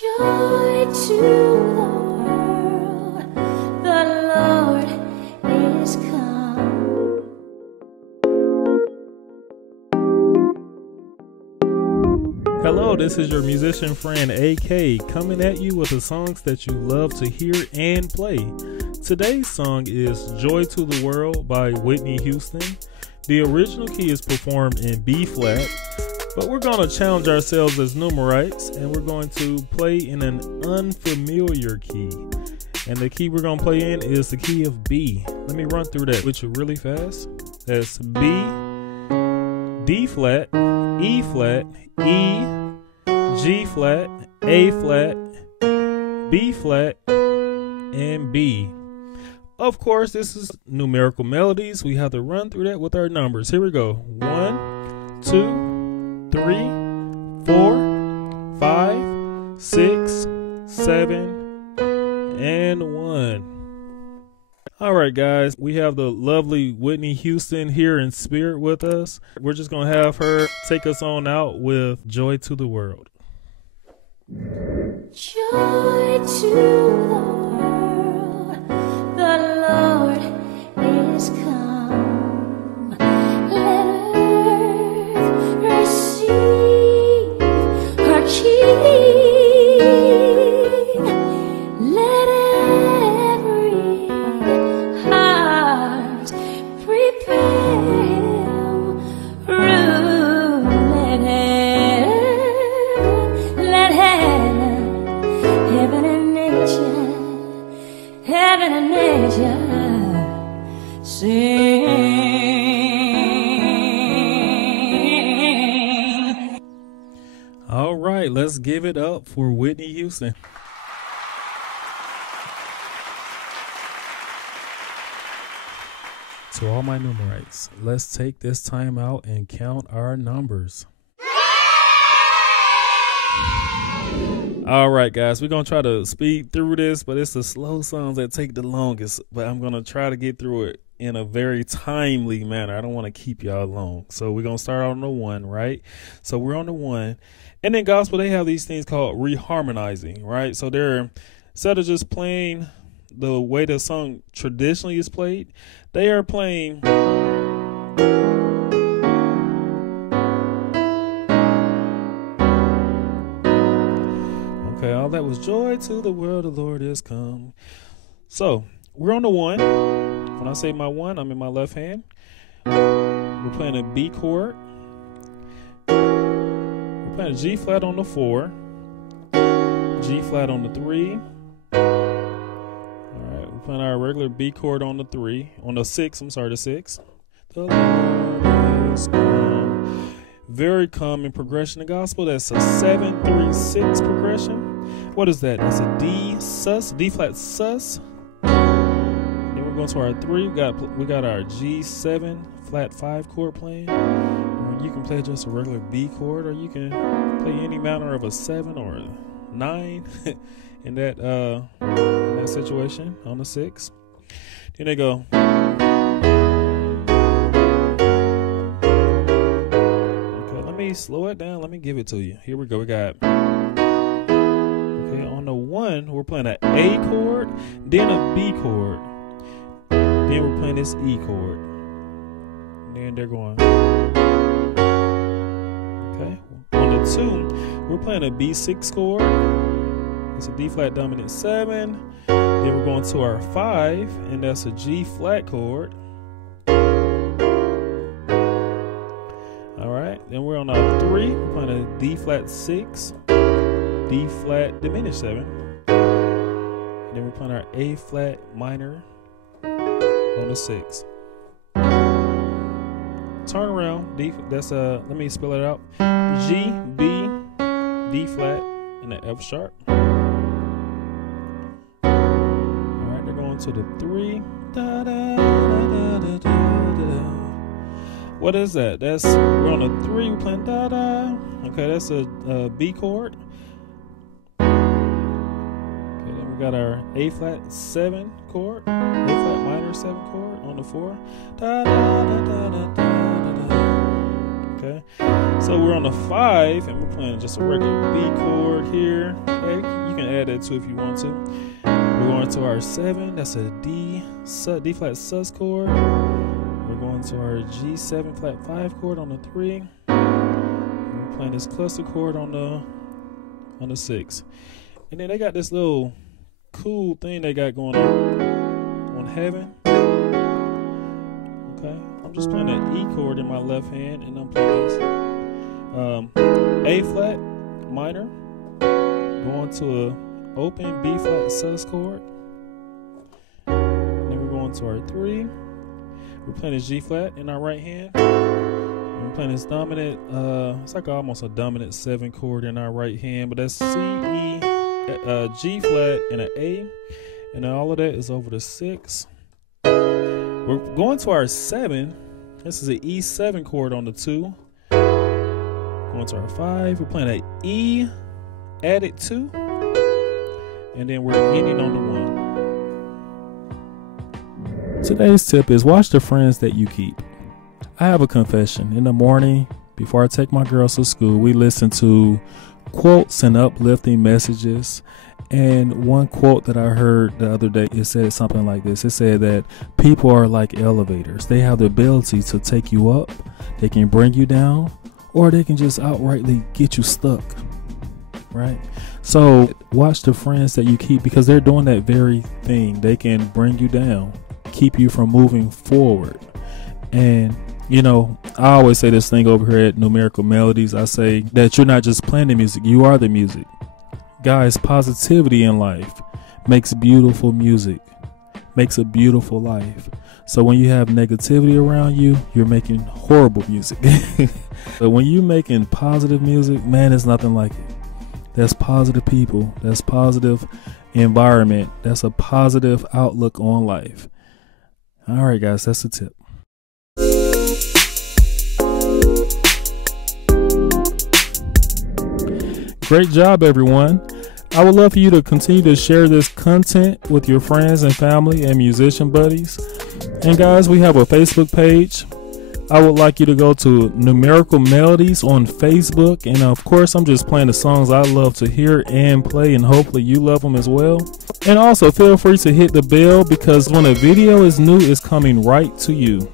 Joy to the world, the Lord is come. Hello, this is your musician friend AK coming at you with the songs that you love to hear and play. Today's song is Joy to the World by Whitney Houston. The original key is performed in B flat, but we're going to challenge ourselves as numerites and we're going to play in an unfamiliar key. And the key we're going to play in is the key of B. Let me run through that with you really fast. That's B, D flat, E flat, E, G flat, A flat, B flat, and B. Of course, this is numerical melodies. We have to run through that with our numbers. Here we go. 1, 2, 3, 4, 5, 6, 7, and 1. All right, guys, we have the lovely Whitney Houston here in spirit with us. We're just going to have her take us on out with Joy to the World. Joy to the world, the Lord is come. Let earth receive her King. Let every heart prepare him room. Let heaven and nature sing. All right, let's give it up for Whitney Houston. To all my numerites, let's take this time out and count our numbers. All right, guys, we're going to try to speed through this, but it's the slow songs that take the longest. But I'm going to try to get through it in a very timely manner. I don't want to keep y'all long. So we're going to start on the 1, right? So we're on the 1. And in gospel, they have these things called reharmonizing, right? So they're, instead of just playing the way the song traditionally is played, they are playing... Okay, all that was joy to the world, the Lord is come. So we're on the 1. When I say my 1, I'm in my left hand. We're playing a B chord. We're playing a G flat on the 4. G flat on the 3. All right, we're playing our regular B chord on the 3. On the 6, I'm sorry, the 6. The Lord is come. Very common progression in gospel. That's a 7-3-6 progression. What is that? That's a D sus, D flat sus. Then we're going to our 3. We got our G7 flat 5 chord playing. You can play just a regular B chord, or you can play any manner of a 7 or a 9 in that situation on the 6. Then they go. Slow it down. Let me give it to you. Here we go. We got, okay, on the 1, we're playing an A chord, then a B chord. Then we're playing this E chord. And then they're going. Okay. On the 2, we're playing a B6 chord. It's a D flat dominant 7. Then we're going to our 5, and that's a G flat chord. Then we're on our 3, we're playing a D flat 6, D flat diminished 7. And then we're playing our A flat minor on the 6. Turn around, D, that's let me spell it out. G, B, D flat, and the F sharp. Alright, they're going to the 3. Da, da, da, da, da, da, da. What is that? We're on a 3, we're playing da da. Okay, that's a B chord. Okay, then we got our A flat 7 chord, A flat minor 7 chord on the 4. Da da da da da da da. Okay, so we're on the 5 and we're playing just a regular B chord here. Okay, you can add that too if you want to. We're going to our 7, that's a D flat sus chord. We're going to our G7 flat 5 chord on the 3. And we're playing this cluster chord on the 6. And then they got this little cool thing they got going on heaven. Okay, I'm just playing an E chord in my left hand, and I'm playing this A flat minor, going to a open B flat sus chord. And then we're going to our 3. We're playing this G flat in our right hand. And we're playing this dominant, it's like almost a dominant 7 chord in our right hand, but that's C, E, G flat, and an A. And then all of that is over the 6. We're going to our 7. This is an E7 chord on the 2. Going to our 5. We're playing an E added 2. And then we're ending on the 1. Today's tip is watch the friends that you keep. I have a confession. In the morning, before I take my girls to school, we listen to quotes and uplifting messages. And one quote that I heard the other day, it said something like this. It said that people are like elevators. They have the ability to take you up, they can bring you down, or they can just outrightly get you stuck, right? So watch the friends that you keep, because they're doing that very thing. They can bring you down, keep you from moving forward. And you know, I always say this thing over here at Numerical Melodies. I say that you're not just playing the music, you are the music. Guys, positivity in life makes beautiful music, makes a beautiful life. So when you have negativity around you, you're making horrible music. But when you're making positive music, man, there's nothing like it. That's positive people, that's positive environment, that's a positive outlook on life. All right, guys, that's the tip. Great job, everyone. I would love for you to continue to share this content with your friends and family and musician buddies. And guys, we have a Facebook page. I would like you to go to Numerical Melodies on Facebook. And of course, I'm just playing the songs I love to hear and play, and hopefully you love them as well. And also feel free to hit the bell, because when a video is new, it's coming right to you.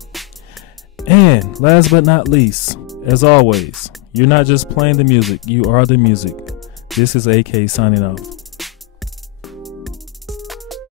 And last but not least, as always, you're not just playing the music, you are the music. This is AK signing off.